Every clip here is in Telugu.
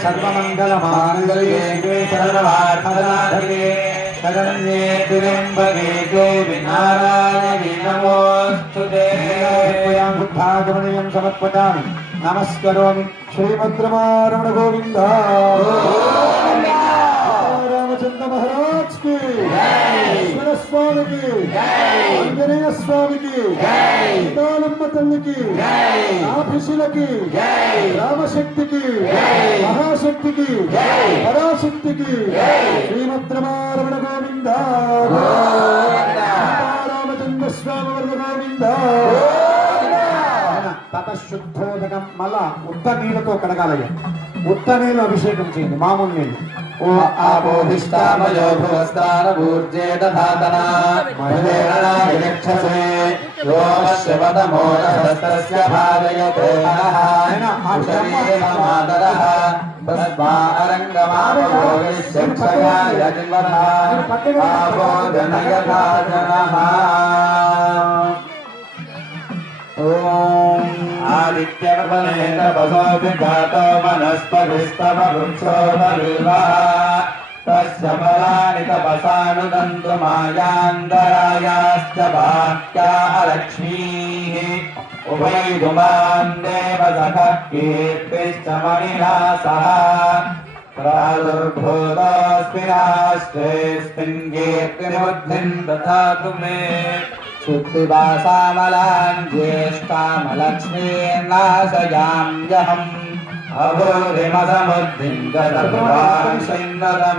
सर्वमंगलमांगल्ये शिवे सर्वार्थसाधके शरण्ये त्र्यंबके देवी नारायणी नमोस्तुते। बुद्धागमनीयं समर्पयामि नमस्करोमि श्रीभद्रमारमण गोविंद रामचंद्र महाराज की जय, स्वामी की जय, आंजनेय स्वामी की जय, सीतालम्ब तल्ली की जय, नाभिशिल की जय, रामशक्ति की जय, महाशक्ति की जय, पराशक्ति की जय, श्रीभद्रमारमण गोविंद रामचंद्र स्वामी वर्ग गोविंद। తపశుద్ధోదకం మళ్ళా ఉత్త నీళ్ళతో కడగాలయ్య. ఉత్త నీళ్ళు అభిషేకం చేయండి, మామూలు నీళ్ళు. ఓ ఆపోధిష్టామయో భువస్థానభూర్జే దధాతనా మహేరణాయక్షసే యోమశ్రవతమోదహస్తస్య భారయతే మాతరః తస్మా అరంగమాపయోగిష్యక్షయాయ జిన్వరః ఆపోజనయథా జనః। ఓం ఆదిత్యవర్మణేన తపసోభిఘాతో వనస్పతిస్తవ వృక్షోపవిల్వః తస్య ఫలాని తపసానుదంతు మాయాంతరాయాశ్చ బాహ్యా లక్ష్మీః ఉభయదుమాం దేవ సఖః కీర్తిశ్చ మణినా సహ ప్రాదుర్భూతోऽస్మి రాష్ట్రేऽస్మిన్ కీర్తిర్బుద్ధిం దదాతు మే शुद्धिवासामलान् ज्येष्ठामलक्ष्मीर्नाशयाम्यहम् अभूरिमसमुद्धिं गतपुरान्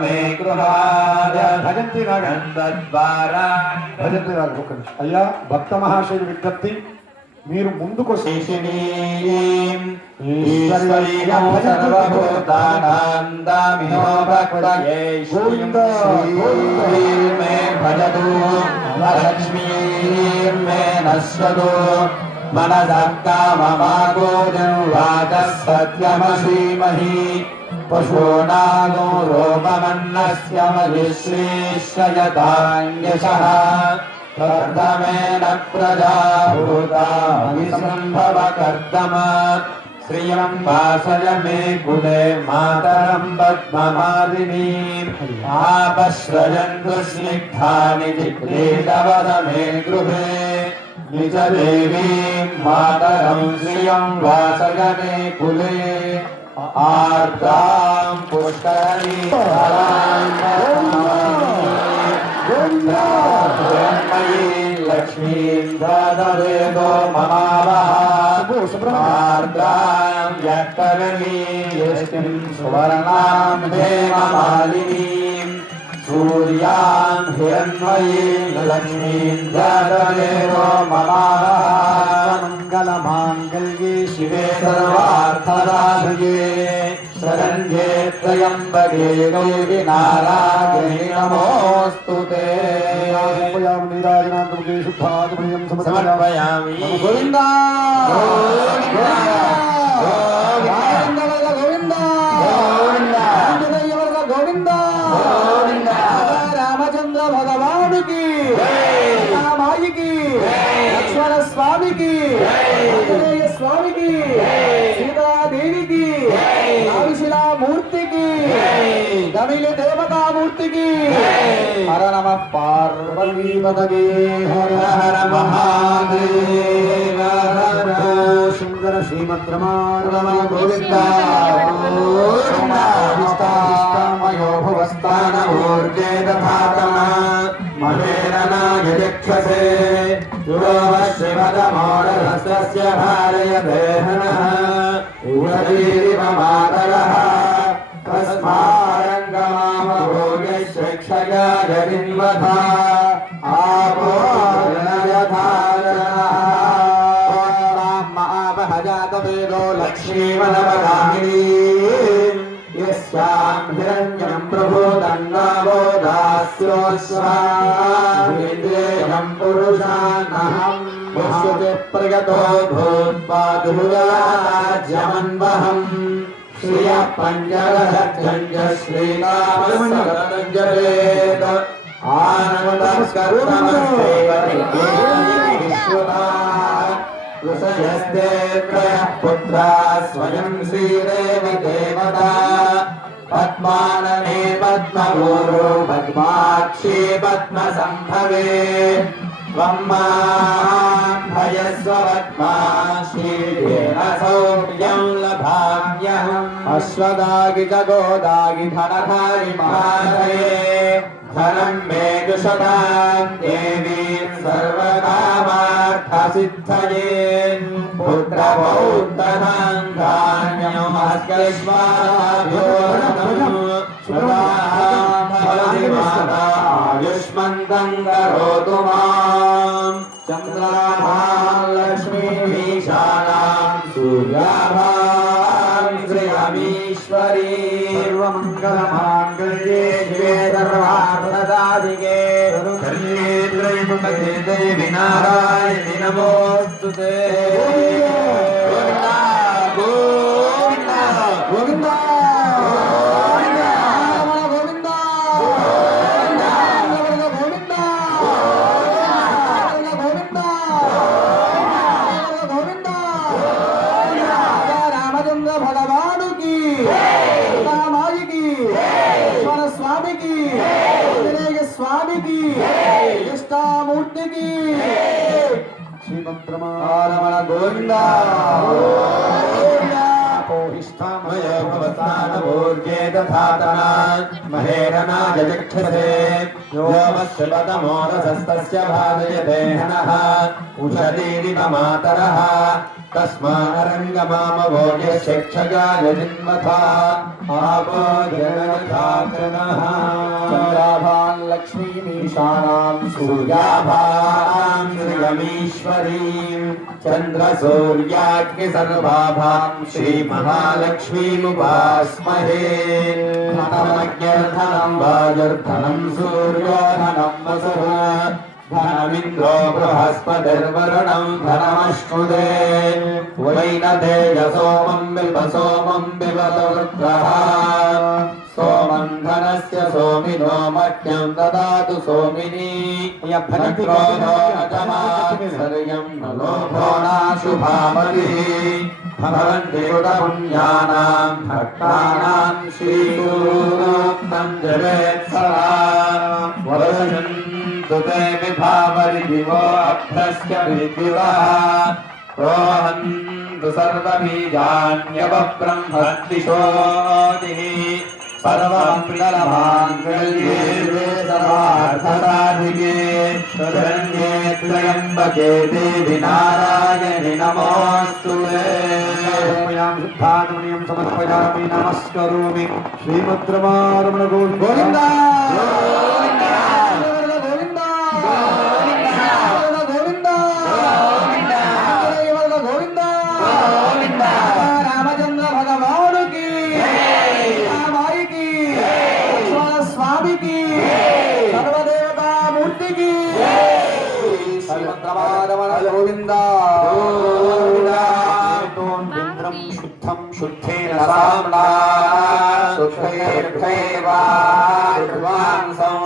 मे गृहाय भजन्ति नगन्धद्वारा भजन्ति नगन्ध। అయ్యా భక్త మహాశయుడి విజ్ఞప్తి, మీరు ముందుకు లక్ష్మీర్మే నశ్యతు మనసః కామమాగోజన్వాచः సత్యమసీమహి పశూనాగో రూపమన్నస్య మహిశ్రీశ్రయతాన్యశః కర్దమేన ప్రజాభూతా విసంభవ కర్దమ శ్రియం వాసయ మే కులే మాతరం పద్మమాలినీం ఆపశ్రయంతు స్నిగ్ధాని జిగ్రీతవద మే గృహే నిజ దేవీం మాతరం శ్రియం వాసయ మే కులే ఆర్ద్రాం పుష్కరణీం లక్ష్మీం దదేదో మమార్ద్రాం యక్కరణీం సువర్ణాం హేమమాలినీం సూర్యాం హిరణ్మయీం లక్ష్మీం దదేదో మమాంగళమాంగళ్యే శివే సర్వార్థసాధకే శరణ్యే త్రయంబకే గౌరీ నారాయణి నమోస్తుతే। నీరాజనాంతముఖే శుద్ధాగమనీయం సమర్పయామి। గోవింద గోవింద గోవింద గోవింద గోవింద రామచంద్ర భగవానుకి రామాయికి లక్ష్మణ స్వామికి ఆంజనేయ స్వామికి సీతాదేవికి నావిశిలామూర్తికి గమిలి దేవతామూర్తికి హర నమ పార్వతీపతగే హర హర మహాదేవ సుందర శ్రీమద్రమారమ గోవింద గోవిందమయో భువస్థానూర్జే దధాతన మహేరణాయక్షసే శ్రీమదమోరహస్య భారయతే హనః ఉరదీరివ మాతరః తస్మారంగమామభోగశ్రక్షయాయ విన్వధా ఆపోజనయథాజనః లక్ష్మీమనవగామినీ యస్యాం హిరణ్యం ప్రభూతం నావో దాస్యోస్వా प्रगतो भूत्वा दुर्गाज्यमन्वहम् श्रियः पञ्चरः चञ्च श्रीरामसरञ्जरेत आनन्दस्कर्तमस्तेव ऋषयस्ते त्रयः पुत्राः स्वयं श्रीदेवी देवता पद्मानने पद्मभूरो पद्माक्षी पद्मसम्भवे त्वं मां भजस्व पद्माक्षी तेन सौख्यं लभाम्यहम् अश्वदागि च गोदागि धनधारि महाशये धनं मे दुषदां देवीं सर्वकामार्थसिद्धये पुत्रपौत्रधनं आयुष्मन्तं करोतु मां चन्द्राभां लक्ष्मीमीशानां सूर्याभां श्रियमीश्वरी सर्वमङ्गलमाङ्गल्ये शिवे सर्वार्थसाधिके शरण्ये त्र्यम्बके देवी नारायणि नमोऽस्तुते गोविन्द गोविन्द मूर्ति की श्रीमंत्रमारमण गोविंद पोहिष्ठामय भवतानभोर्गे दधातना महेरना जजक्षसे योऽवश्यपदमोरसस्तस्य भाजयते हनः उषदीरिव मातरः तस्मारङ्गमामवोगे शिक्षगाय जिन्वथा आपो जनयथाचनः चन्द्राभां लक्ष्मीमीशानां सूर्याभां श्रियमीश्वरीं चन्द्रसूर्याग्निसर्वाभां श्रीमहालक्ष्मीमुपास्महे धनमज्ञर्धनं वायुर्धनं सूर्योधनं वसुः धनमिन्द्रो बृहस्पतिर्वरुणं धनमश्नुदे वैनतेजसोमं बिल्बसोमं बिबलवृत्रः सोमं धनस्य सोमिनो मह्यं ददातु सोमिनी यभ्रक्रोधो नजमात्सर्यं न लोभो नाशुभामतिः भवन्ति पुण्यानां भक्तानां श्रीगुरूक्तं जपेत्सदा वदन्तु ते विभावरिदिवो अभ्रस्य विद्युतः प्रोहन्तु सर्वबीजान्यवब्रह्मद्विषोदिः सर्वमङ्गलमाङ्गल्ये सर्वार्थसाधिके शरण्ये त्र्यम्बके देवी नारायणि नमोऽस्तुते शुद्धात्मनियं समर्पयामि नमस्करोमि श्रीमद्रमारमण गोविन्द रामचंद्र भगवान की माई की लक्ष्मण स्वामी की सर्वदेवता मूर्ति की सर्वत्रमारमण गोविंद इंद्रं शुद्धं शुद्धेन साम्ना शुद्धैर्भैवार्वांसं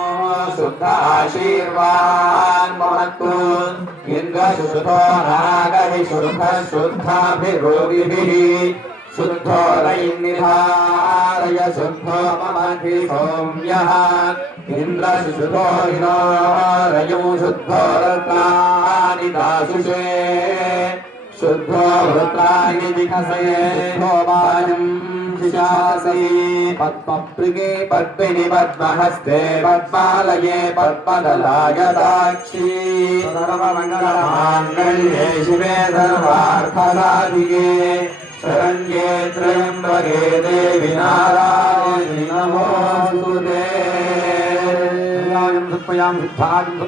शुद्ध आशीर्वान् भवन्तु इन्द्रशुद्धो नागहि शुद्ध शुद्धाभिरोगिभिः शुद्धो रैर्निधारय शुद्धो ममधि सौम्यः इन्द्रशुद्धो हिनोरयो शुद्धो रत्नानि दाशुषे शुद्धो वृत्राणि विकसये शोभानं शिशासि पद्मप्रिये पद्मिनि पद्महस्ते पद्मालये पद्मदलायदाक्षी सर्वमङ्गलमाङ्गल्ये शिवे सर्वार्थसाधिके शरण्ये त्र्यम्बके देवी नारायणि नमोऽस्तुते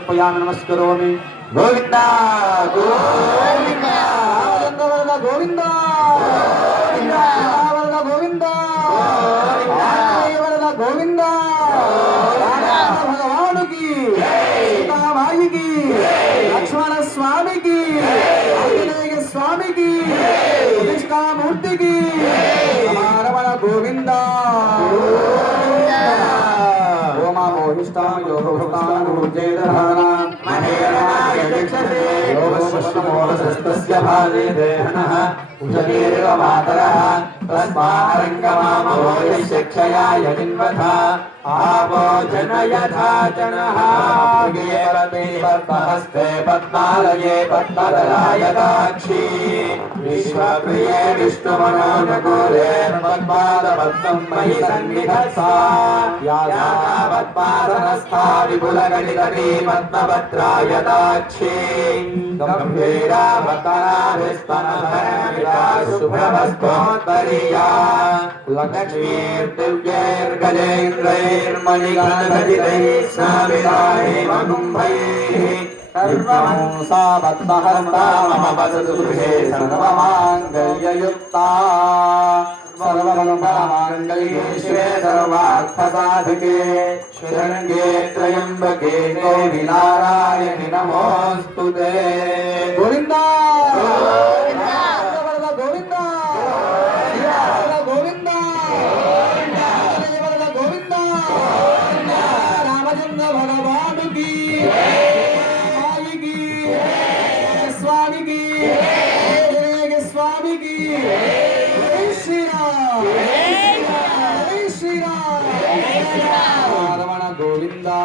शुद्धायं नमस्करोमि गोविन्द गोविन्द गोविंद गोविंद गोविंद भगवान की माई की लक्ष्मण स्वामी की స్వామికి కృష్ణమూర్తికి రమణ గోవింద ఓమా మోహిష్టాం యోగభృతానుజేదధానాం మహేరణాయ యక్షతే యోగస్వస్తమోహసస్తస్య భాగే దేహనః ఉజనీర్వ మాతరః తస్మారంగమామోయశక్షయాయ జిన్వథ आपो जन यथा जनः पद्महस्ते पद्मालये पद्मदलायताक्षी विश्वप्रिये विष्णुमनोनुकूले पद्मादपद्मं मयि सन्निधत्सा या पद्मासनस्था विपुलगणितटी पद्मपत्रायताक्षी गम्भीरा वक्तनाभिस्तनभरणमिता शुभ्रवस्तोत्तरीया लक्ष्मीर्दिव्यैर्गजेन्द्रैर्मणिगणघटितैः स्नाविदाहेमकुम्भैः सर्वं सा पद्महस्ता मम वसतु गृहे सर्वमाङ्गल्ययुक्ता सर्वमङ्गलमाङ्गल्ये शिवे सर्वार्थसाधिके शरण्ये त्र्यम्बके देवि नारायणि नमोऽस्तु ते गोविन्दा गोविन्दा गोविन्दा गोविन्दा गोविन्दा रामचंद्र भगवान की स्वामी की स्वामी की श्री राम श्री राम रमण गोविंदा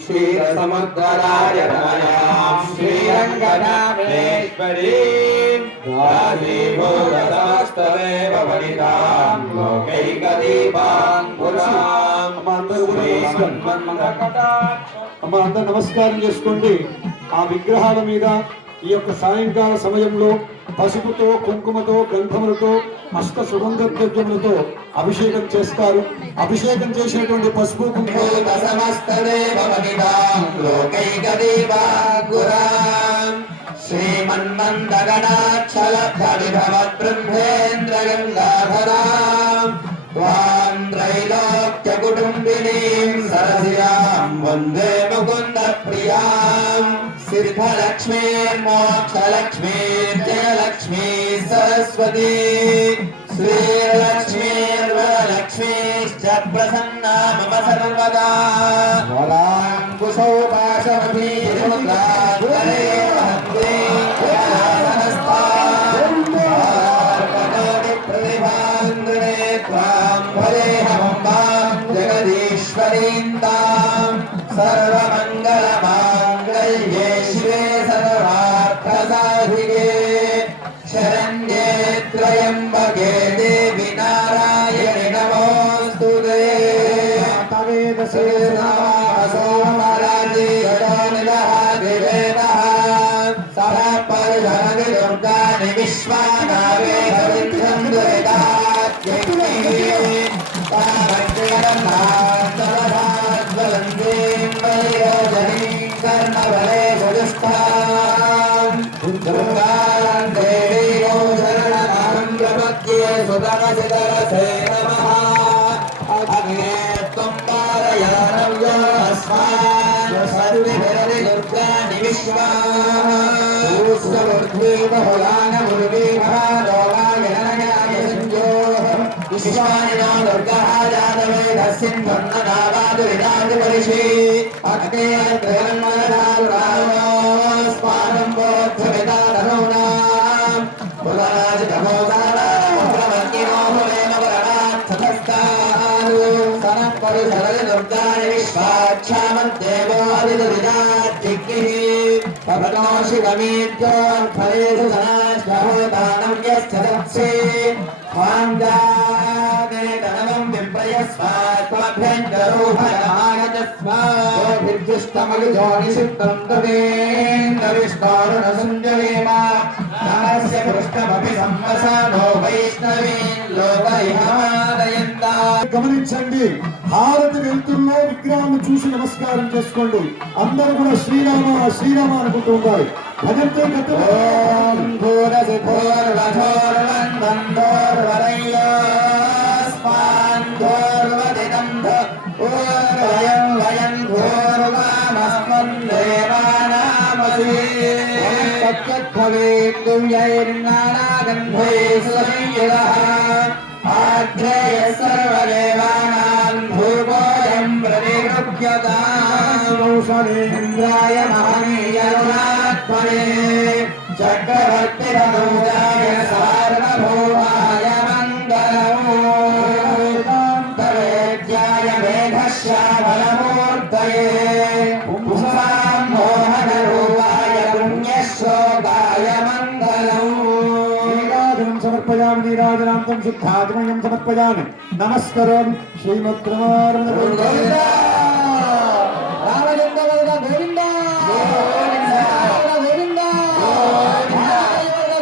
क्षीर समुद्राय श्रीरंगनामेश्वरी भोगदास्तवेव वनितां लोकैकदीपाङ्कुरां అమ్మ అందరూ నమస్కారం చేసుకోండి. ఆ విగ్రహాల మీద ఈ యొక్క సాయంకాల సమయంలో పసుపుతో కుంకుమతో గంధములతో అష్ట సుగంధ ద్రవ్యములతో అభిషేకం చేస్తారు. అభిషేకం చేసినటువంటి పసుపు కుంకుమ श्रीमन्मन्दगणाक्षलब्धविभवद्ब्रह्मेन्द्रगङ्गाधरां त्वां त्रैलोक्यकुटुम्बिनीं सरसिजां वन्दे मुकुन्दप्रियां सिद्धलक्ष्मीर्मोक्षलक्ष्मीर्जयलक्ष्मी सरस्वती श्रीलक्ष्मीर्वरलक्ष्मीश्च प्रसन्ना मम सर्वदा वराङ्कुशौ पाशमभीरुद्रान्तरे वहन्ते प्रतिभान्द्रे त्वां भरेऽहमम्बां जगदीश्वरीन्तां सर्वमङ्गलमाङ्गल्ये शिवे सर्वार्थसाधिके शरण्ये त्र्यम्बके देवि नारायणि नमोऽस्तु ते तवेदसे नासो मराजी गणनिलः दिवेदः सः परिधनति दुर्गाणि विश्वानावे हरिन्द्रं दुरितात्यैः तावज्जगन्नाथवधाज्वलन्तीं वैरोजनीं कर्णबले भुजस्थां दुर्गां देवीं शरणमहं प्रपद्ये सुतनसितरसे नमः अग्ने त्वं पारयानव्यो अस्मान् सर्विभिरति दुर्गाणि विश्वानि नो दुर्गः जातवे तस्मिन् वर्णनावादुरिदादिपरिषि अग्ने त्रयन्मनदारुरास्मानं बोद्धविता तनूनां पुराजितमोदानामप्रवर्तिनो भवेम वरणार्थतस्तादु सनः परिसरति दुर्गाणि विश्वाक्षामन्देवोऽदिदुरिदाद्दिग्निः भवतो शिवमीत्योऽर्थलेषु सनाश्वहोदानं यश्चदत्से स्वाञ्जाते धनवं विप्रयस्वात्मभ्यन्तरोहरमागतस्वाभिर्जुष्टमलिजोनिषिप्तं तवेन्द्रविष्णोरुणसुञ्जवेम नमस्य पृष्ठमपि संवसानो वैष्णवीन् लोकैहमादयन्ता గమనించండి. హారతి వెళ్తుల్లో విగ్రహాన్ని చూసి నమస్కారం చేసుకోండి. అందరూ కూడా శ్రీరామ శ్రీరామ అనుకుంటూ ఉండాలి. భజంతే आग्रेय सर्वदेवानां भूपोऽयं प्रतिगृह्यताम् इन्द्राय महनीयात्मने चक्रवर्तितनूजाय सार्वभौमाय मङ्गलम् तवेद्याय मेघश्यामलमूर्तये पुंसां मोहनरूपाय पुण्यश्लोकाय मङ्गलम् समर्पयामि नीराजनान्तं शुद्धात्मयं समर्पयामि नमस्करोमि श्रीमद्रमारमण गोविन्द रामलिंग गोविंद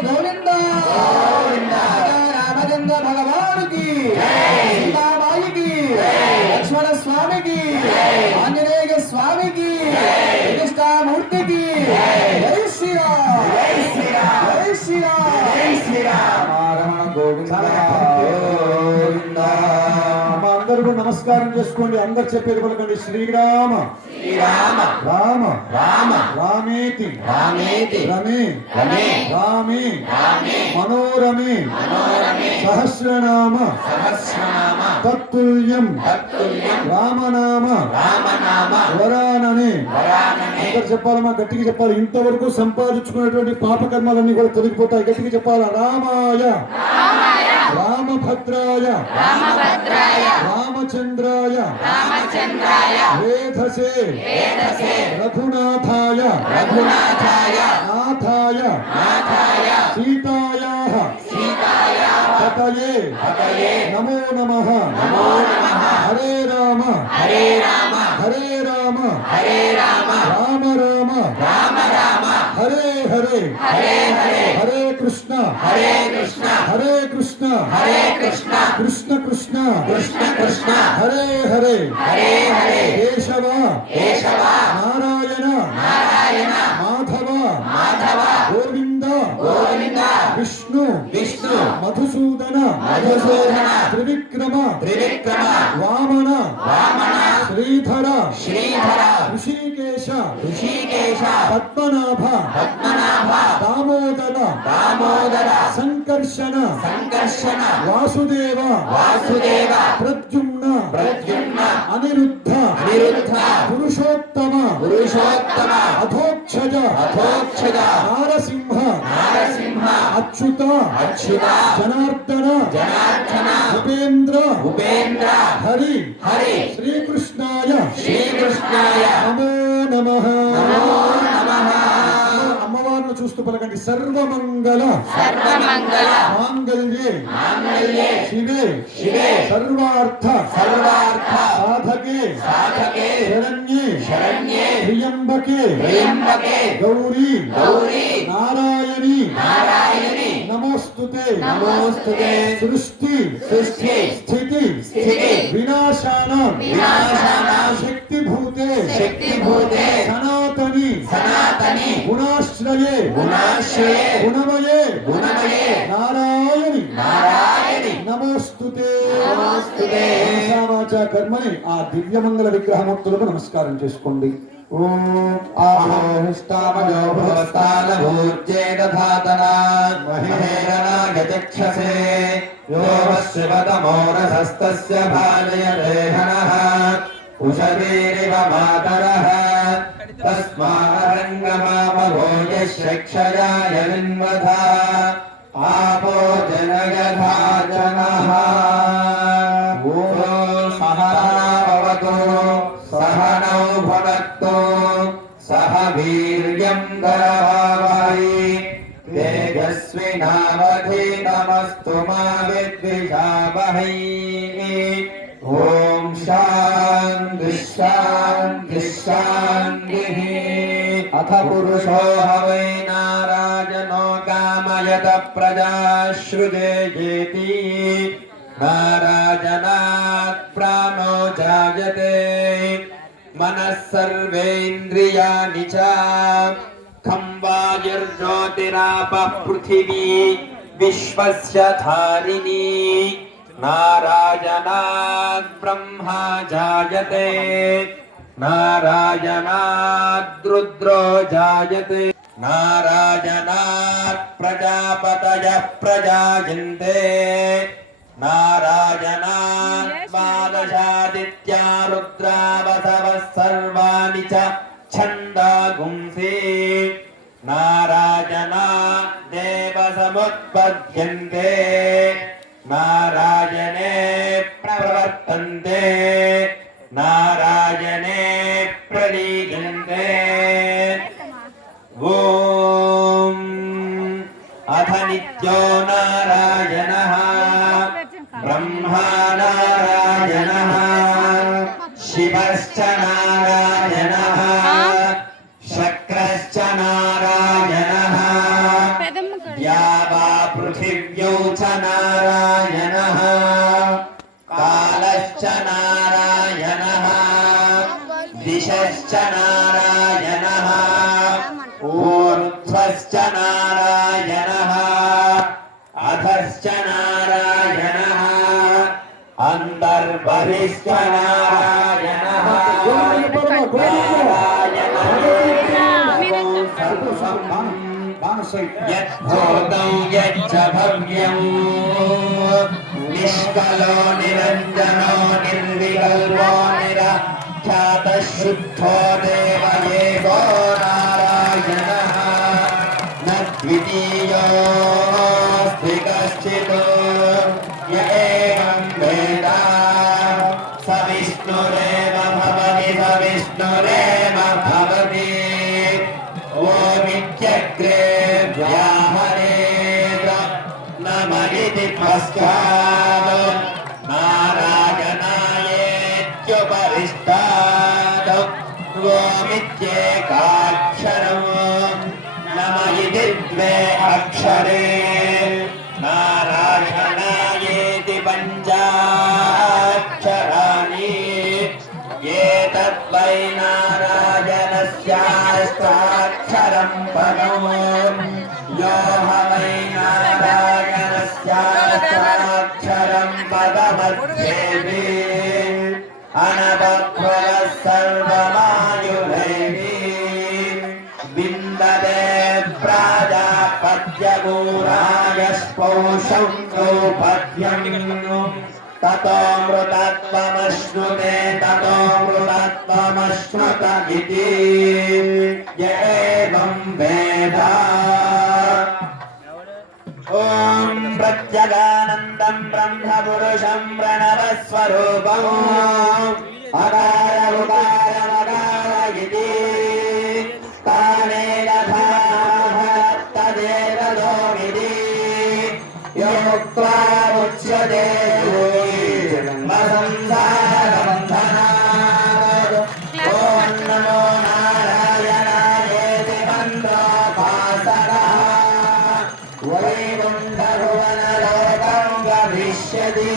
गोविंद गोविंद रामचंद्र भगवान की सीताबाई की लक्ष्मण स्वामी की आंजनेय स्वामी की प्रतिष्ठा मूर्ति की जय श्री राम जय श्री राम जय श्री राम जय श्री राम रमण गोविंद गोविंद మా అందరూ నమస్కారం చేసుకోండి అందరు చెప్పేది పలకండి శ్రీరామ శ్రీరామ రామ రామ రామేతి రామేతి రమే రమే రామే రామే మనోరమే మనోరమే సహస్రనామ సహస్రనామ తత్తుల్యం తత్తుల్యం రామనామ రామనామ వరాననే వరాననే అందరు చెప్పాలమ్మా గట్టిగా చెప్పాలి ఇంతవరకు సంపాదించుకున్నటువంటి పాపకర్మాలన్నీ కూడా తొలగిపోతాయి గట్టిగా చెప్పాలి రామాయ రామభద్రాయ రామచంద్రాయ వేధసే రఘునాథాయ నాథాయ సీతాయాః పతయే నమో నమః హరే రామ హరే రామ రామ రామ హరే హరే హరే కృష్ణ కృష్ణ కృష్ణ హరే హరే కేశవ నారాయణ మాధవ గోవింద విష్ణు మధుసూదన త్రివిక్రమ వామన శ్రీధర ఋషికేశ పద్మనాభ దామోదర సంకర్షణ వాసుదేవ ప్రద్యుమ్న అనిరుద్ధ పురుషోత్తమ అధోక్షజ నారసింహ అచ్యుత జనార్దన ఉపేంద్ర హరి శ్రీకృష్ణాయ నమో నమః అమ్మవారిని చూస్తూ పలకండి సర్వమంగళ మాంగళ్యే శివే సర్వార్థ సాధకే శరణ్యే త్ర్యంబకే గౌరీ నారాయణి నమోస్తుతే సృష్టి స్థితి వినాశానాం శక్తిభూతే సనాతని గుణాశ్రయే గుణమయే నారాయణి నమోస్తుతే వాచా కర్మని ఆ దివ్యమంగళ విగ్రహమూర్తులకు నమస్కారం చేసుకోండి. ఓం ఆహోష్టామయో భవస్థానభూర్జే దధాతనా మహేరణాగచక్షసే యో శివతమోరసస్తస్య భాజయదేహనః ఉషవీరివ మాతరః తస్మారంగమాపభోజశ్రక్షయాయ విన్వధా आपो जनयथा जनः सहनावतु सहनौ भुनक्तु सह वीर्यं करवावहै तेजस्विनावधीतमस्तु मा विद्विषावहै ॐ शान्तिः शान्तिः शान्तिः अथ पुरुषो हवै नाराजनो कामयत प्रजाश्रुजेति नाराजनात् प्राणो जायते मनः सर्वेन्द्रियाणि च खं वायुर्ज्योतिरापः पृथिवी विश्वस्य धारिणी नारायणात् ब्रह्मा जायते नारायणाद् रुद्रो जायते नारायणात् प्रजापतयः प्रजायन्ते नारायणात् द्वादशादित्या रुद्रा वसवः सर्वाणि च छन्दागुंसि नारायणात् देवसमुत्पद्यन्ते नारायणे प्रवर्तन्ते नारायणे प्रलीयन्ते ॐ अथ नित्यो नारायणः ब्रह्मा नारायणः शिवश्च नारायणः शक्रश्च नारायणः या वा पृथिव्यौ च नारायणः कालश्च नारायणः दिशश्च नारायणः ऊर्ध्वश्च नारायणः अधश्च नारायणः अन्तर्बहिश्च नारायणः यद्भूतं यच्च भव्यं निष्कलो निरञ्जनो निर्विकल्पो निराख्यातः शुद्धो देव एको नारायणः न द्वितीयोऽस्ति कश्चित् य एवं वेद स विष्णुरेव भवति स विष्णुरेव भवति ओमित्यग्रे व्याहरेत नमरिति पश्चात् नारायणायेत्युपरिष्टात् ओमित्येकाक्षरम् नम इति द्वे अक्षरे नारायणायेति पञ्चाक्षराणि एतद्वै नारायणस्याष्टाक्षरं पदम् यो ह वै नारायणस्याष्टाक्षरं पदमध्येति अनवद्वयः सर्वमायुरेति विन्दते प्राजापत्यगोरायस्पौषं गौपद्यम् ततो मृतत्वमश्नुते ततो मृतत्वमश्नुत इति य एवं वेद ॐ प्रत्यगानन्दं ब्रह्मपुरुषं प्रणवस्वरूपम् अकार उकार मकार इति काले यथा तदेव लोमिति योक्त्वा उच्यते संसारबन्धनात् ॐ नमो नारायणायेति मन्त्रोपासनः वैकुण्ठभुवनलोकं गमिष्यति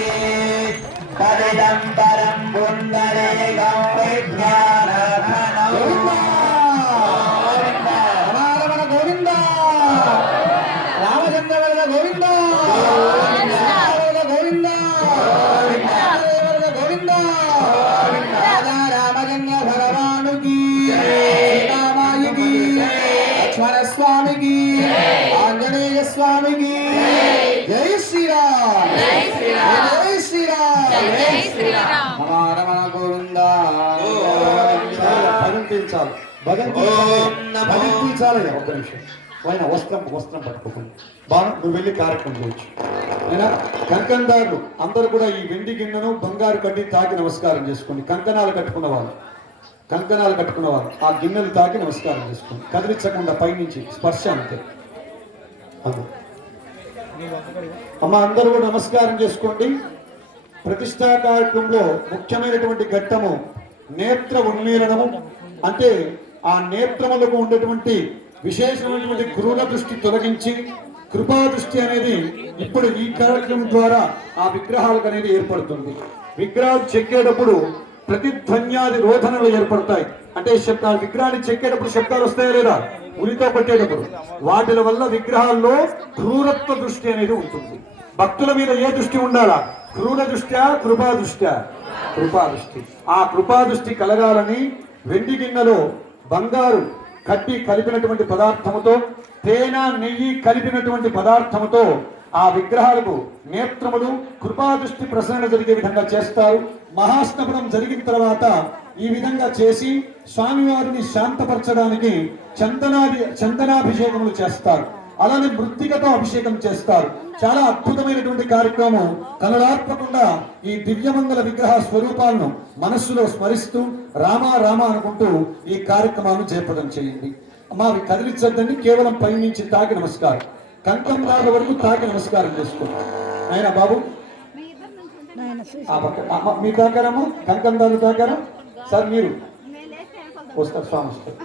तदिदं परं पुण्डरीकं विज्ञानघनम् రమణ గోవింద రామచంద్ర వరద గోవింద గోవింద గోవింద రాధా రామచంద్ర భగవానుకి సీతామాయికి లక్ష్మణ స్వామికి ఆంజనేయ స్వామికి జై శ్రీరామ్ జై శ్రీరామ్ రమణ గోవింద భగంతించాలి భగంతించాలి ఒక్క నిమిషం పైన వస్త్రం పట్టుకోకుండా బాగా నువ్వు వెళ్ళి కార్యక్రమం చేయొచ్చు అయినా కంకణదారులు అందరూ కూడా ఈ వెండి గిన్నెను బంగారు కడ్డీ తాకి నమస్కారం చేసుకోండి కంకణాలు కట్టుకున్న వాళ్ళు ఆ గిన్నెలు తాకి నమస్కారం చేసుకోండి కదిలించకుండా పైనుంచి స్పర్శ అంతే అమ్మ అందరూ కూడా నమస్కారం చేసుకోండి ప్రతిష్టా కార్యక్రమంలో ముఖ్యమైనటువంటి ఘట్టము నేత్ర ఉన్మీలనము అంటే ఆ నేత్రములకు ఉండేటువంటి విశేషమైనటువంటి క్రూర దృష్టి తొలగించి కృపా దృష్టి అనేది ఇప్పుడు ఈ కార్యక్రమం ద్వారా ఆ విగ్రహాలకు అనేది ఏర్పడుతుంది. విగ్రహాలు చెక్కేటప్పుడు ప్రతిధ్వన్యాది రోధనలు ఏర్పడతాయి. అంటే శబ్దాలు విగ్రహాన్ని చెక్కేటప్పుడు శబ్దాలు వస్తాయా లేదా? ఉలితో కొట్టేటప్పుడు వాటిల వల్ల విగ్రహాల్లో క్రూరత్వ దృష్టి అనేది ఉంటుంది. భక్తుల మీద ఏ దృష్టి ఉండాలా? క్రూర దృష్ట్యా కృపా దృష్ట్యా? కృపా దృష్టి. ఆ కృపా దృష్టి కలగాలని వెండి గిన్నెలో బంగారు కట్టి కలిపినటువంటి పదార్థముతో, తేనె నెయ్యి కలిపినటువంటి పదార్థముతో ఆ విగ్రహాలకు నేత్రములు కృపాదృష్టి ప్రసరణ జరిగే విధంగా చేస్తారు. మహాస్నపనం జరిగిన తర్వాత ఈ విధంగా చేసి స్వామివారిని శాంతపరచడానికి చందనాభిషేకములు చేస్తారు. అలానే మృత్తికతో అభిషేకం చేస్తారు. చాలా అద్భుతమైనటువంటి కార్యక్రమం. కనులార్పకుండా ఈ దివ్యమంగళ విగ్రహ స్వరూపాలను మనస్సులో స్మరిస్తూ రామ రామ అనుకుంటూ ఈ కార్యక్రమాన్ని జయప్రదం చేయండి. అవి కదిలించద్దండి, కేవలం పై నుంచి తాకి నమస్కారం, కంకం రాళ్ళ వరకు తాకి నమస్కారం చేసుకోండి. ఆయన బాబు మీ తాకారమ్మా, కంకం దాన్ని తాకారా సార్? మీరు వస్తారు, స్వామి వస్తారు.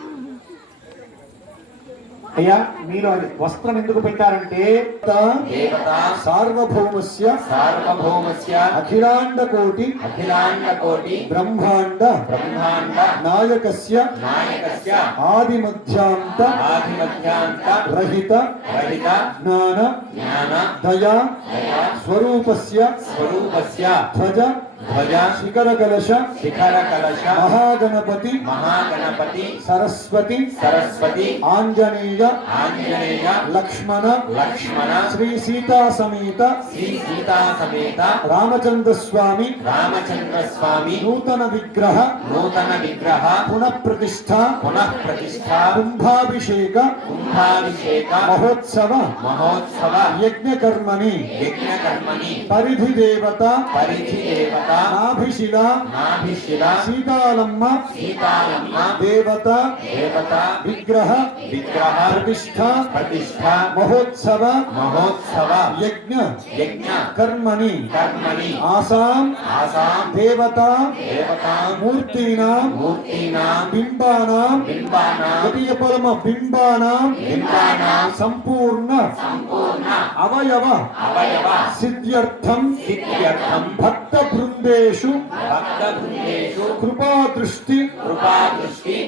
అయ్యా, మీరు అది వస్త్రం ఎందుకు పెట్టారంటే సార్వభౌమస్య అఖిలాండ కోటి బ్రహ్మాండ నాయకస్య ఆది మధ్యాంత రహిత జ్ఞాన దయా స్వరూపస్య ధ్వజ శిఖర కలశ మహాగణపతి సరస్వతి ఆంజనేయ లక్ష్మణ శ్రీ సీతా సమేత రామచంద్ర స్వామి నూతన విగ్రహ పునఃప్రతిష్ఠ కుంభాభిషేక మహోత్సవ యజ్ఞకర్మణి పరిధి దేవత నాభిశిల సీతాలమ్మ దేవత విగ్రహ ప్రతిష్ఠ మహోత్సవ యజ్ఞ కర్మణి ఆసాం దేవత మూర్తీనాం బింబానాం ద్వితీయ పరమ బింబానాం సంపూర్ణ అవయవ సిద్ధ్యర్థం భక్త బృందేషు కృపాదృష్టి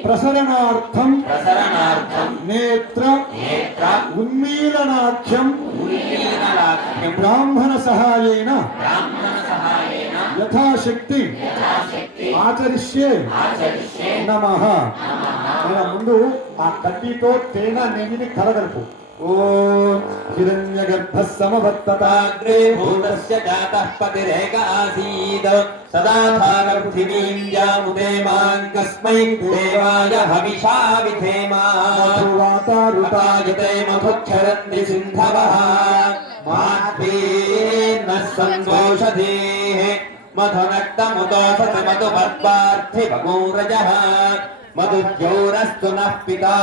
ప్రసరణార్థం నేత్ర ఉన్మీలనాఖ్యం బ్రాహ్మణ సహాయేన యథాశక్తి ఆచరిష్యే నమః. ముందు ఆ కడ్డీతో తేనె నెయ్యిని కలగలుపు. ఓం హిరణ్యగర్భః సమవర్తతాగ్రే భూతస్య జాతః పతిరేక ఆసీద్ సదా పృథివీం జాముదేమాన్ కస్మై దేవాయ హవిషా విధేమా మధువాతారుతాయతే మధుక్షరంతి సింధవః మాద్భీర్నః సంతోషధీః మధునక్తముదోషతి మధుపద్వార్థి భగోరజః మధుజ్యోరస్తు నః పితా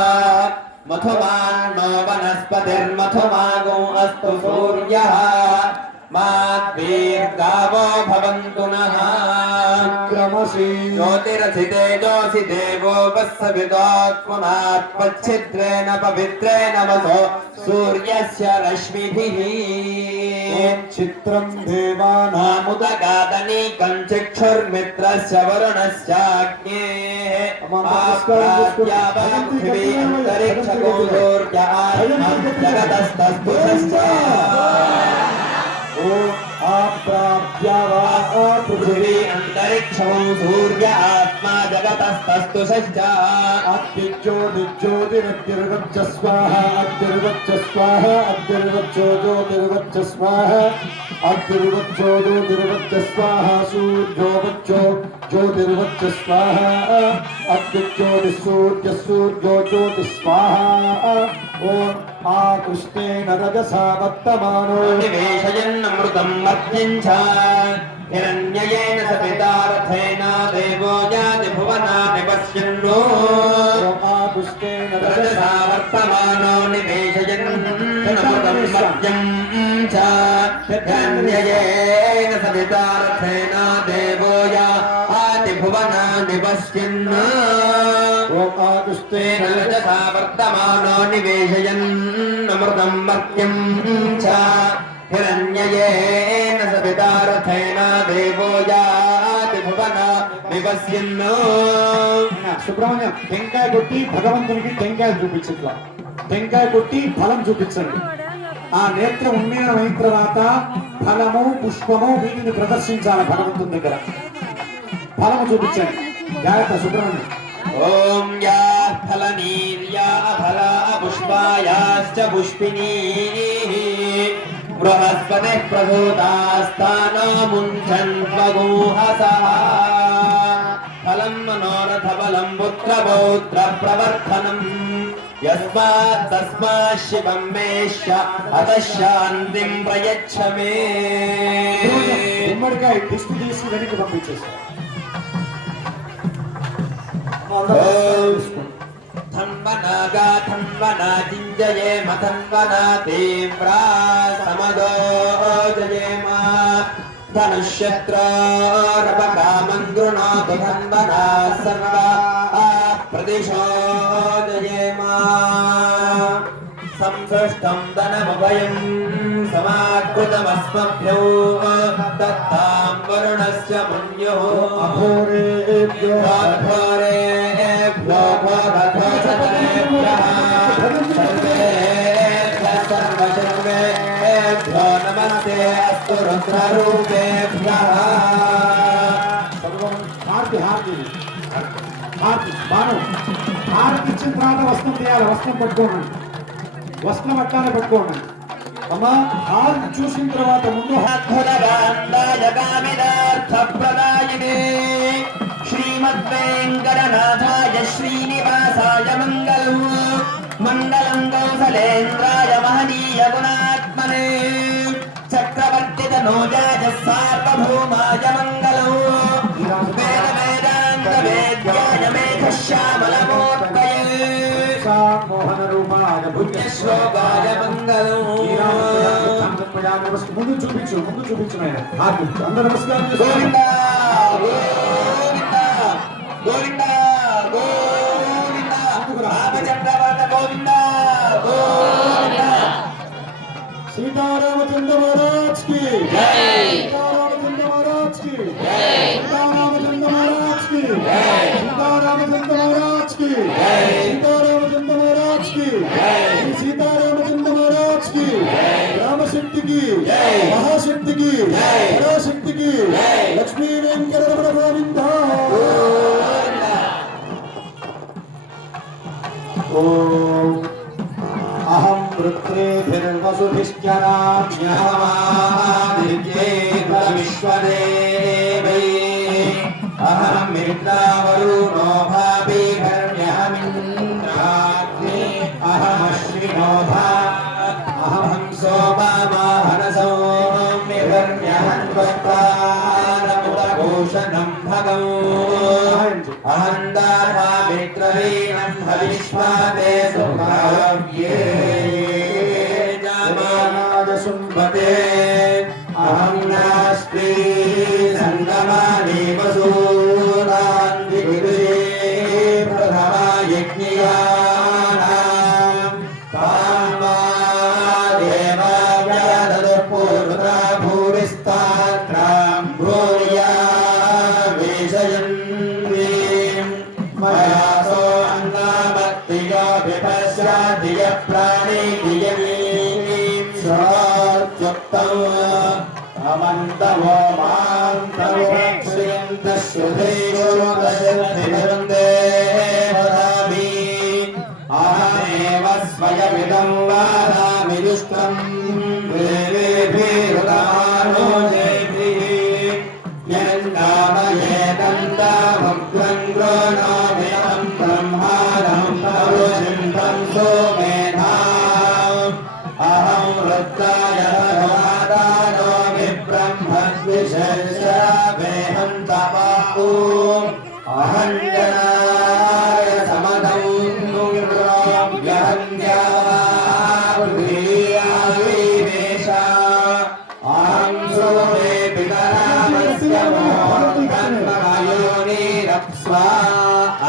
మధుమాన్నో వనస్పతిర్మధుమాగో అస్తు సూర్యః మాద్భీర్గావో భవంతు నః క్రమసి జ్యోతిరసితేజోసి దేవో వస్సవిదాత్మనాత్మచ్ఛిద్రేణ పవిత్రేణ వసో సూర్యస్య రశ్మిభిః చిత్రం దేవానాముదగాదనీకం చక్షుర్మిత్రస్య వరుణస్యాగ్నేః ఆప్రాప్యావపృథివీ అంతరిక్షగో సూర్య ఆత్మా జగతస్తస్థుతశ్చ పృథివీ అంతరిక్షం సూర్య ఆత్మా జగతస్తస్థుతశ్చ అద్యోతిర్జ్యోతిరద్యుర్వచ్చ స్వాహ అద్యుర్వచ్చ స్వాహ అద్యుర్వచ్చో జ్యోతిర్వచ్చ స్వాహ అద్యుర్వచ్చో జ్యోతిర్వచ్చ స్వాహ సూర్యోవచ్చో జ్యోతిర్వచ్చ స్వాహ అద్యుజ్యోతి సూర్య సూర్యో జ్యోతి స్వాహ. ఓం ఆకృష్ణేన రజసా వర్తమానో నివేశయన్నమృతం మర్త్యం చ హిరణ్యయేన సపితారథేన దేవో యాతి భువనాని పశ్యన్నో ఆకృష్ణేన రజసా వర్తమానో నివేశయన్నమృతం మర్త్యం చ హిరణ్యయేన సపితారథేన దేవో యాతి భువనాని పశ్యన్నో ఆకృష్ణేన రజసా వర్తమానో నివేశయన్నమృతం మర్త్యం చ హిరణ్యయేన సవితారథేన దేవో యాతి భువన నిపశ్యన్నో. సుబ్రహ్మణ్యం, టెంకాయ కొట్టి భగవంతునికి టెంకాయ చూపించట్లా, టెంకాయ కొట్టి ఫలం చూపించండి. ఆ నేత్రం ఉన్మీలమైన తర్వాత ఫలము పుష్పము వీటిని ప్రదర్శించాలి భగవంతుని దగ్గర. ఫలము చూపించండి. జాగ్రత్త సుబ్రహ్మణ్యం. ఓం యా ఫలనీర్యా पुष्पिनी बृहस्पतिः प्रसूतास्तानो मुञ्चन्त्वगोहसः फलं मनोरथबलं पुत्रपौत्रप्रवर्धनम् यस्मात् तस्मात् शिवं मेष्य अतः शान्तिं प्रयच्छ मे గుమ్మడికాయ దిష్టి తీసి వెనక్కి పంపించేసారు. धन्वनागा धन्वना जिञ्जयेम धन्वना तीव्रा समदो जयेम धनुष्यत्रोरपकामं गृह्णातु धन्वना सर्वा प्रदिशो जयेम संसृष्टं धनमभयं समाकृतमस्मभ्यो दत्तां वरुणस्य मन्युः అఘోరేభ్యో घोरेभ्यो घोरघोषतेभ्यः सर्वेभ्यो नमस्ते अस्तु रुद्ररूपेभ्यः సర్వం హారతి హారతి హారతి బాణం హారతి ఇచ్చిన తర్వాత వస్త్రం తీయాలి. వస్త్రం పట్టుకోండి, వస్త్రం అట్టానే పట్టుకోండి. అమ్మా హారతి చూసిన తర్వాత ముందు अद्भुतवान्दायकामिदार्थप्रदायिने श्रीमद्वेङ्कटनाथाय श्रीनिवासाय मङ्गलम् मङ्गलं कौसलेन्द्राय महनीय गुणात्मने चक्रवर्तितनोजाय सार्वभौमाय मङ्गलम् वेदवेदान्तवेद्याय मेघश्यामलमूर्तये మోహన రూపాయ पुण्यश्लोकाय मङ्गलम् ముందు చూపించు, ముందు చూపించు నాయన. హారతి అందరూ నమస్కారం గోవింద చేసుకోండి. గోవింద గోవింద గోవింద రామచంద్రవర్ణ గోవింద గోవింద సీతారామచంద్ర మహారాజ్ కి జై సీతారామచంద్ర మహారాజ్ కి సీతారామచంద్ర మహారాజ్ కి సీతారామచంద్ర మహారాజ్ కి సీతారామచంద్ర మహారాజ్ కి సీతారామచంద్ర మహారాజ్ కి రామశక్తికి మహాశక్తికి పరాశక్తికి లక్ష్మీ వెంకటరమణ గోవింద. ఓం అహం వృత్రేభిర్వసుభిశ్చరామ్యహమాదిత్యేభ విశ్వదేవై అహం మిత్రావరుణో భాభిర్మ్యహమింద్రాగ్ని అహమశ్వినో భా అహం సోమామహన సౌమ్యహన్వస్తారముదఘోషణం భగం అహం దాతా మిత్రహీనం హవిష్మాదే సుభావ్యే జామానాయ సుంభతే అహం నాస్తి సంగమాని వసూనాంది విదుషే ప్రథమా యజ్ఞయానాం తాన్మా దేవా పూర్వతా భూరిస్తాత్రాం భూర్యా వేషయంతీం మయా సో అన్నామత్తియో విపశ్యాదియ ప్రాణీదియమీం స్వాత్యుక్తం అమంతవో మాంతవో శ్రీయంతశ్రుతేషోదశివందే వదామి అహమేవ స్వయమిదం వాదామి దుష్టం దేవేభిరుదానో దేభిః యంగామయేదంతామగ్రం గ్రోణోమియం బ్రహ్మాణం తరుజింతం సోమేధాం అహం వృత్తాయ భగవాదానో విబ్రహ్మద్విషేషావేహం తమాహు అహం జనాయ సమదం వ్యావేశ అహం సోమే పితరామస్య మోహన్మయోనిరప్స్వా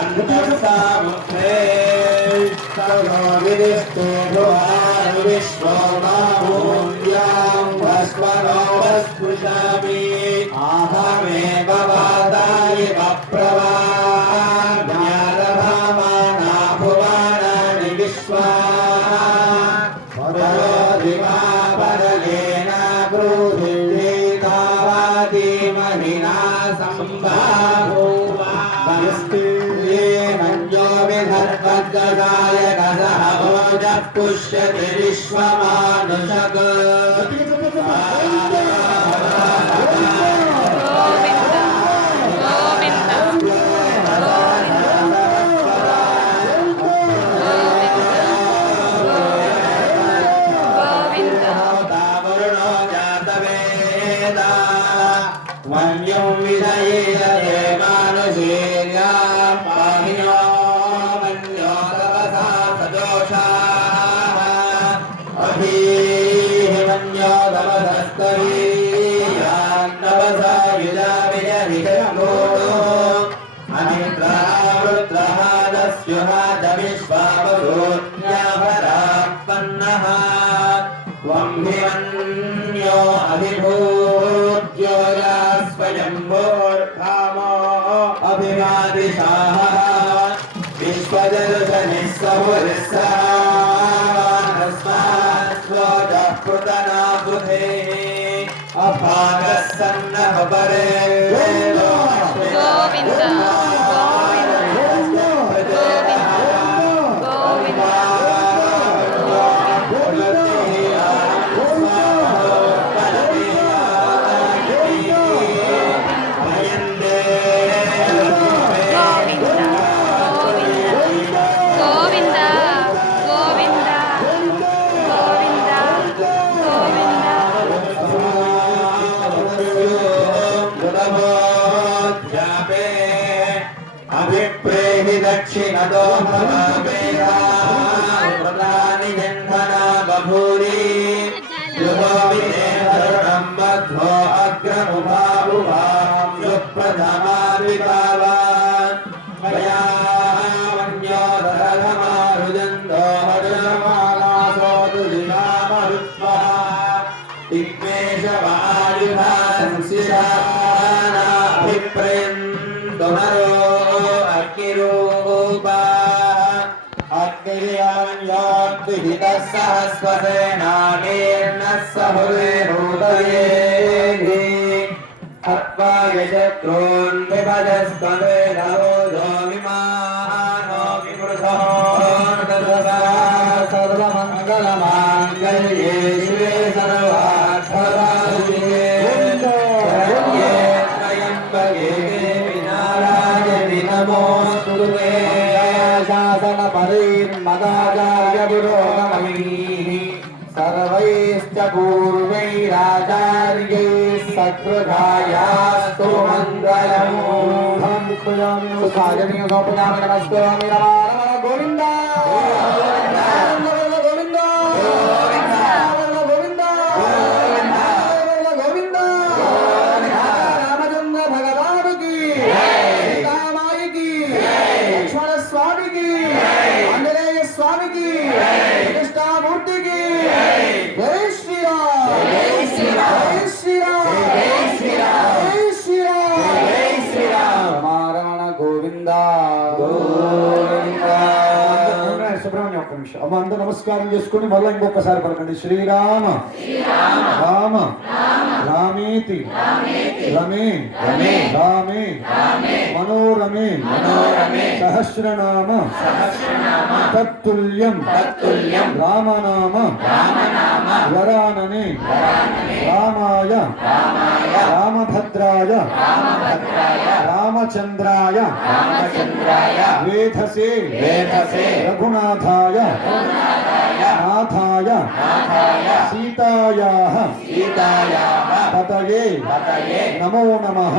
అంతర్సాముఖే సర్వో విదిష్టో భువాన్ విశ్వో బాహూన్యాం భస్మనో వస్పృశామి అహమేవ వాదాయివ ప్రవాజ్ఞారభామానా భువానాని విశ్వా పరోధిమా పరలేన గృహీతావాది మహినా సంభావో पुष्यति विश्वमानुषक वरुणो जातवेदा वन्यं विधयेयते मानुषेर्या पाहिनो मन्यो तपसा सदोषाः अभिमन्यो तपसस्तवीयान्नवसा युधाविजहिषङ्गो अमित्रः वृत्रः दस्युः च विश्वावसून्याभरापन्नः त्वं हिमन्यो अधिभूत्यो या स्वयम्भोर्धामो अभिमादिशाः विश्वदर्शनिः सहुरिस्सानस्मात् स्वजः पृतना बुधे अभागः सन्नः परे गोविन्द गोविन्द गोविन्द गोविन्द गोविन्द अभिप्रेहि दक्षिणतो भवानि जन्मना बभूरि युगोविनेतरुणं बद्धो अग्रमुभावुभां युप्रथमाद्विभावान् मया मन्यो दरधमारुजन्तो हरिणमालासो दुरिनामरुत्वः दिग्मेषवायुधांसिषानाभिप्रयन्तो नरो अग्निरूपा अग्निर्यान्योद्विहितः सहस्वसेनानीर्नः सहुरेरुदयेः हत्वा यशत्रून् विभजस्त्वमेधोजो विमानो विमृधो सर्वमङ्गलमाङ्गल्ये शिवे सर्वार्थसाधिके शरण्ये त्र्यम्बके देवि नारायणि नमोऽस्तुते शासनपदैर्मदाचार्यपुरोगमैः सर्वैश्च पूर्वैराचार्यैः सकृधायास्तु मङ्गलम् सुखाजनीय समर्पयामि नमस्करोमि नमः नमः गोविन्द गोविन्द गोविन्द गोविन्द रामचंद्र भगवान की सीतामाई की लक्ष्मण स्वामी की आंजनेय स्वामी की कृष्णामूर्ति की जय श्री राम जय श्री राम जय श्री राम जय श्री राम जय श्री राम जय श्री राम रमण गोविंद गोविंद సుబ్రహ్మణ్యం ఒక్క నిమిషం అమ్మ అందరూ నమస్కారం చేసుకుని మళ్ళీ ఇంకొకసారి పలకండి శ్రీరామ రామ రామేతి రమే రామే మనోరమే సహస్రనామ తత్తుల్యం రామనామ వరాననే రామాయ రామభద్రాయ రామచంద్రాయ వేధసే రఘునాథాయ నాథాయ సీతాయాః పతయే నమో నమః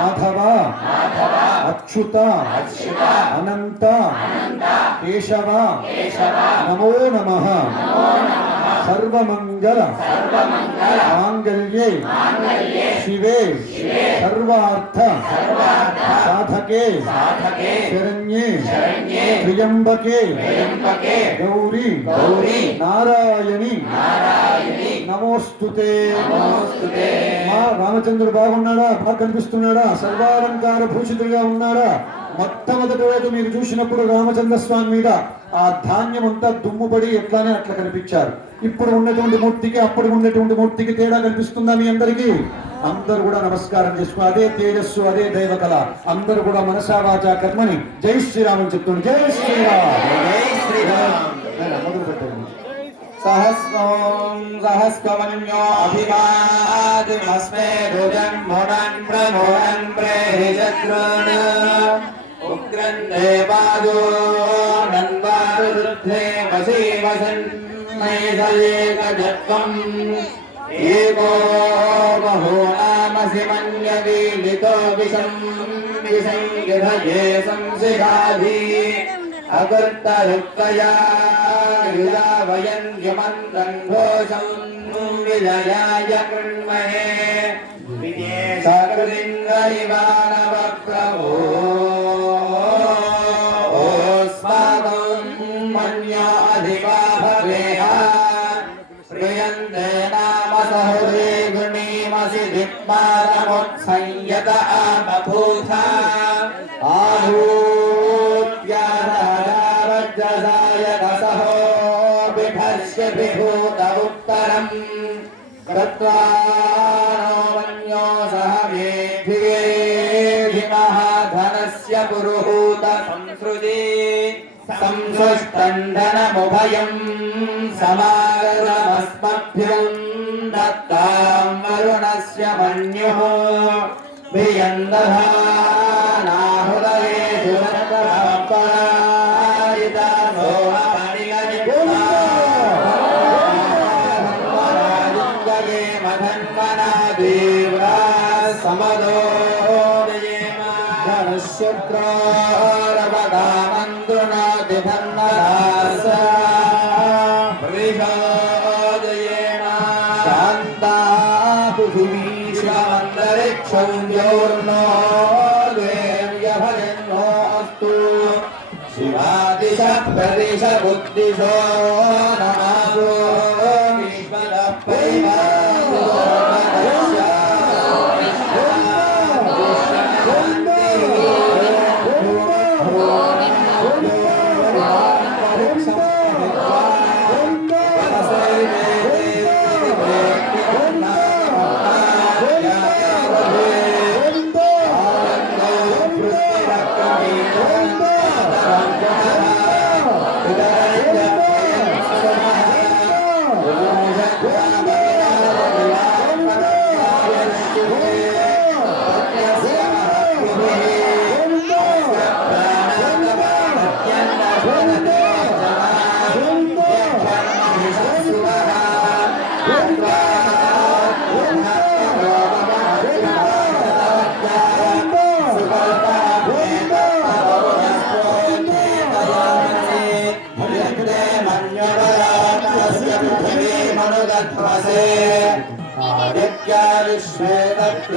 మాధవ అచ్యుత అనంత కేశవ నమో నమః సర్వమంగళ మాంగళ్యే శివే సర్వార్థ సాధకే శరణ్యే త్ర్యంబకే గౌరీ నారాయణి నమోస్తుతే మా రామచంద్రుడు బాగున్నాడా బాగా కనిపిస్తున్నాడా సర్వాలంకార భూషితుడిగా ఉన్నాడా మొట్టమొదటి రోజు మీరు చూసినప్పుడు రామచంద్ర స్వామి మీద ఆ ధాన్యం అంతా దుమ్ముపడి ఎట్లానే అట్లా కనిపించారు. ఇప్పుడు ఉన్నటువంటి మూర్తికి అప్పుడు ఉన్నటువంటి మూర్తికి తేడా కనిపిస్తుందా మీ అందరికీ? అందరూ కూడా నమస్కారం చేసుకో. అదే తేజస్సు, అదే దైవకళ. అందరూ కూడా మనసా వాచా కర్మని జై శ్రీరామ్ అని చెప్తుంది. జై శ్రీరామ్, జై శ్రీరామ్. మొదలు పెట్టండి. सहस्रं सहस्रमन्यो अभिवादिमस्मे रुजन् मुनन् प्रमुनन् प्रेहिशत्रुन् उग्रन् देवादो नन्वारुद्धे वशी वसन् मैथलेकजत्वम् एको बहो नामसि मन्यवीलितो विषं विसंगिधये संसिधाधि अकर्तरुक्तया वयं यमन्तं घोषं विजयाय कृण्महे विदेशकृतिङ्गरिवानवप्रभो ओस्माकं मन्याधिपा भवेह प्रियन्ते नाम सहुरे गुणीमसि दिक्पादमुत्संयत आमभूथा आहूत्याराजावज्रसाय कसहो बिभर्ष्य विभूत उत्तरम् कृत्वा नो मन्यो सह मेधिः धनस्य पुरुहूत संसृजे संसृष्टन्धनमुभयम् समागतमस्मभ्यम् दत्तां वरुणस्य मन्युः भियन्दधानाहुदयेषु रक्तपरायितानो अपरिगणितागे मधन्वना देवा समदो धनुष्यद्रोरवदामन्द्रुणाति धन्वरासा परिषोदयेम शान्ता पृथिवी शिवमन्तरिक्षं योर्नो देव्यभजन्नो अस्तु शिवादिश प्रदिश बुद्धिशो नमासो विश्वतः परिवारो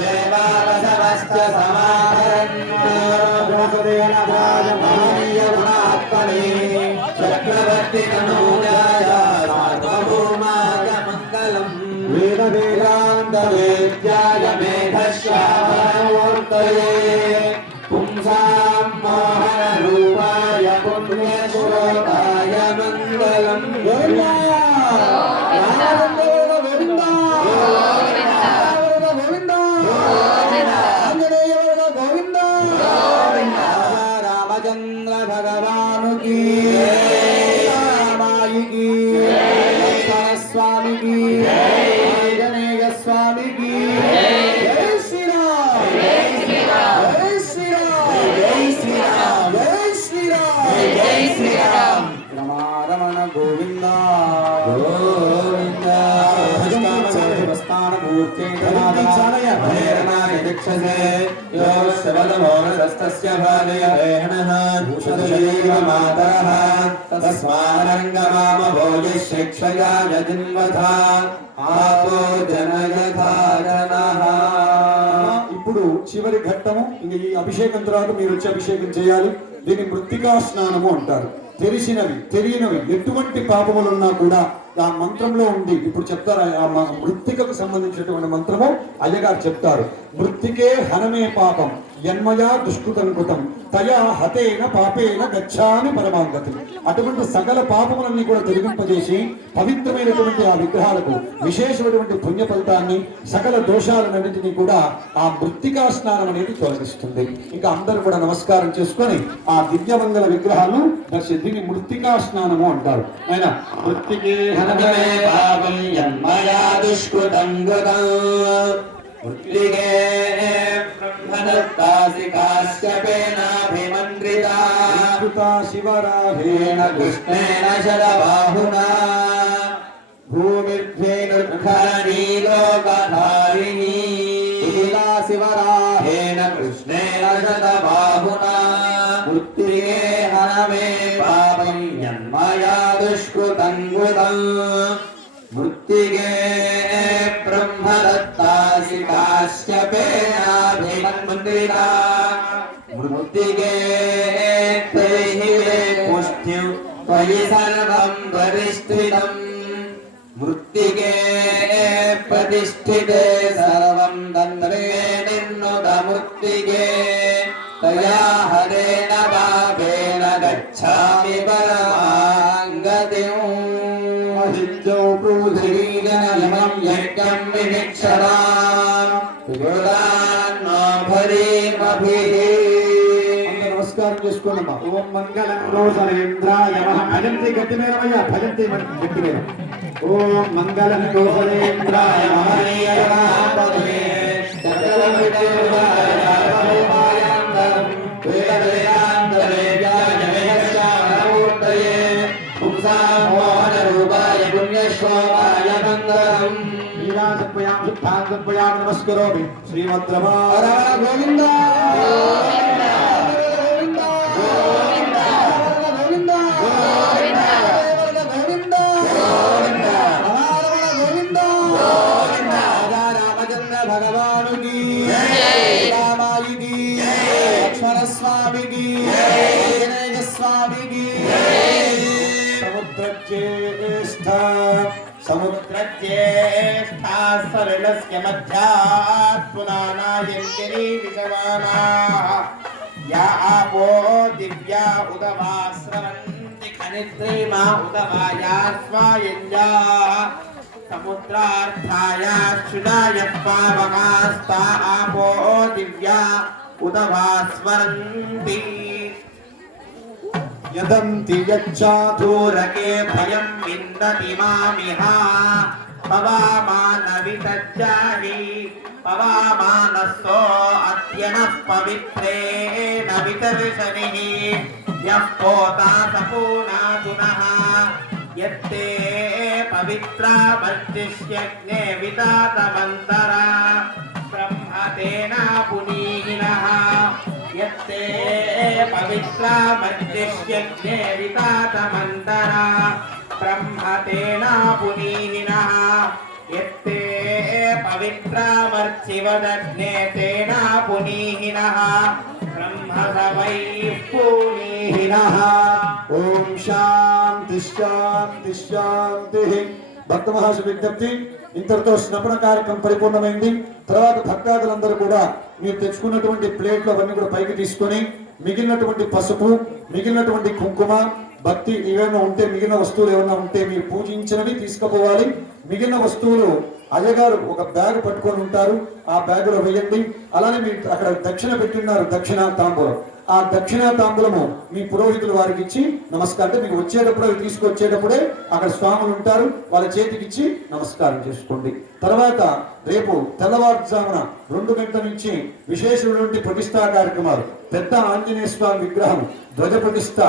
विश्वेतप्रेमानसमश्च समाहरन् महनीयगुणात्मने चक्रवर्ति तनूजाय सार्वभौमाय मङ्गलम् वेदवेदान्तवेद्याय मेघश्यामूर्तये पुंसां मोहनरूपाय पुण्यश्लोकाय मङ्गलम् रामचंद्र भगवान की रामाई की लक्ष्मण स्वामी की आंजनेय स्वामी की जय श्री राम जय श्री राम जय श्री राम जय श्री राम जय श्री राम जय श्री राम रमण गोविंद गोविंद मूर्ति दीक्षसे यो शबदमोरस्तस्य भालयेणः भूषदैव मातरः तस्मारङ्गमामभोजिशिक्षया यजिन्वथा आपो जनयथा जनः. ఇప్పుడు చివరి ఘట్టము. ఇంక ఈ అభిషేకం తర్వాత మీరు వచ్చి అభిషేకం చేయాలి. దీన్ని మృత్తికా స్నానము అంటారు. తెలిసినవి తెలియనివి ఎటువంటి పాపములున్నా కూడా ఆ మంత్రంలో ఉంది. ఇప్పుడు చెప్తారు ఆ మృత్తికకు సంబంధించినటువంటి మంత్రము అయ్యగారు చెప్తారు. మృత్తికే హనమే పాపం యన్మయా దుష్కృతం కృతం తయా హతేన పాపేన గచ్చామి పరమాంగతి. అటువంటి సకల పాపములన్నీ కూడా తొలగింపజేసి పవిత్రమైనటువంటి ఆ విగ్రహాలకు విశేషమైనటువంటి పుణ్య ఫలితాన్ని, సకల దోషాలన్నింటినీ కూడా ఆ మృత్తికా స్నానం అనేది తొలగిస్తుంది. ఇంకా అందరూ కూడా నమస్కారం చేసుకొని ఆ దివ్యమంగళ విగ్రహాలను దీన్ని మృత్తికా స్నానము అంటారు. ఆయన మృత్తికే హనమే పాపం యన్మయా దుష్కృతం కృతం మృత్తికే బ్రహ్మదత్తాసి కాశ్యపేనాభిమంత్రితా శివరాహేణ కృష్ణేన శరబాహునా భూమిర్ధ్యేనుర్ధరణీ లోకధారిణీ శివరాహేణ కృష్ణేన శతబాహునా మృత్తికే హనమే పాపం యన్మయా దుష్కృతం కృతం మృత్తికే బ్రహ్మదత్తాసి కాశ్యపేనాభిమంత్రితా మృత్తికే త్రైః పుష్ట్యం త్వయి సర్వం పరిష్ఠితం మృత్తికే ప్రతిష్ఠితే సర్వం తంత్రే నిన్నుత మృత్తికే తయా హరేణ పాపేన గచ్ఛామి పరమాంగతిం అహింజౌ పృథివీజనయమం యజ్ఞం వినిక్షరాం విగుణాన్నో భరీమభిః. అందరూ నమస్కారం చేసుకోండమ్మా. ఓం మంగళం రోసనేంద్రాయ భజంతి గట్టి మేరమయ్యా, భజంతి గట్టి మేర. ఓం మంగళం రోసనేంద్రాయ మహనీయమాపదే సకలం విదేవాయాం వేదవేదాంతరే వ్యాజమేశ్యామూర్తయే పుంసాం మోహనరూపాయ పుణ్యశ్లోకాయ మంగళం. శ్రీరాజపయాం శుద్ధాం సత్పయాం నమస్కరోమి. శ్రీమద్రమా గోవింద భగవానుకి రామాయికి లక్ష్మణ స్వామికి ఆంజనేయ స్వామికి సముద్రజ్యేష్ఠ సముద్రజ్యేష్ఠా సరళస్య మధ్యాత్మనానాయంతిని విజమానాః యా ఆపో దివ్యా ఉదవాస్రవంతి ఖనిద్రీమా ఉదవాయాస్వాయంజాః సముద్రార్థాయాశ్చునాయ పావకాస్తా ఆపో దివ్యా ఉదవాస్వరంతి యదంతి యచ్చాతు దూరకే భయం విందతి మామిహ పవామాన వితజ్జాని పవామానస్సో అద్యనః పవిత్రేణ వితర్షనిః యః పోతా సపూనాతునః యత్తే పవిత్రా మర్జిష్యజ్ఞే వితాతమంతరా బ్రహ్మతేనా పునీహినః యత్తే పవిత్రా మర్జిష్యజ్ఞే వితాతమంతరా బ్రహ్మతేనా పునీహినః యత్తే పవిత్రా మర్చివదగ్నే తేనా పునీహినః బ్రహ్మ సవై పునీహినః. ఓం శాంతి శాంతి శాంతి. భక్త మహాశ విజ్ఞప్తి, ఇంతటితో స్నపన కార్యక్రమం పరిపూర్ణమైంది. తర్వాత భక్తాదులందరూ కూడా మీరు తెచ్చుకున్నటువంటి ప్లేట్లు అవన్నీ కూడా పైకి తీసుకొని మిగిలినటువంటి పసుపు, మిగిలినటువంటి కుంకుమ, భక్తి ఏమైనా ఉంటే, మిగిలిన వస్తువులు ఏమైనా ఉంటే మీరు పూజించినవి తీసుకుపోవాలి. మిగిలిన వస్తువులు అయ్యగారు ఒక బ్యాగ్ పట్టుకొని ఉంటారు, ఆ బ్యాగులో వేయండి. అలానే మీరు అక్కడ దక్షిణ పెట్టిన్నారు, దక్షిణ తాంబూలం. ఆ దక్షిణ తాంబూలము మీ పురోహితులు వారికి ఇచ్చి నమస్కారం, అంటే మీకు వచ్చేటప్పుడు అవి తీసుకొచ్చేటప్పుడే అక్కడ స్వాములు ఉంటారు, వాళ్ళ చేతికి ఇచ్చి నమస్కారం చేసుకోండి. తర్వాత రేపు తెల్లవారుజామున 2 గంటల నుంచి విశేషమైనటువంటి ప్రతిష్టా కార్యక్రమాలు. పెద్ద ఆంజనేయ స్వామి విగ్రహం, ధ్వజ ప్రతిష్ట,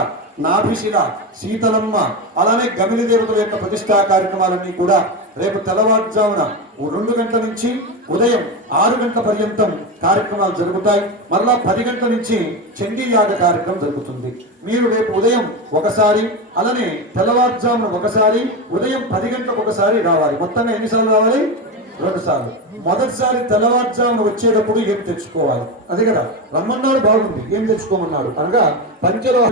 నాభిశిల, శీతలమ్మ, అలానే గమిలి దేవతల యొక్క ప్రతిష్టా కార్యక్రమాలన్నీ కూడా రేపు తెల్లవారుజామున 2 గంటల నుంచి ఉదయం 6 గంటల పర్యంతం కార్యక్రమాలు జరుగుతాయి. మరలా 10 గంటల నుంచి చండీ యాగ కార్యక్రమం జరుగుతుంది. మీరు రేపు ఉదయం ఒకసారి, అలానే తెల్లవారుజామున ఒకసారి, ఉదయం 10 గంటలకు ఒకసారి రావాలి. మొత్తంగా ఎన్నిసార్లు రావాలి? 2 సార్లు. మొదటిసారి తెల్లవారుజామున వచ్చేటప్పుడు ఏం తెచ్చుకోవాలి? అదే కదా, రమ్మన్నాడు, బాగుంది, ఏం తెచ్చుకోమన్నాడు అనగా పంచలో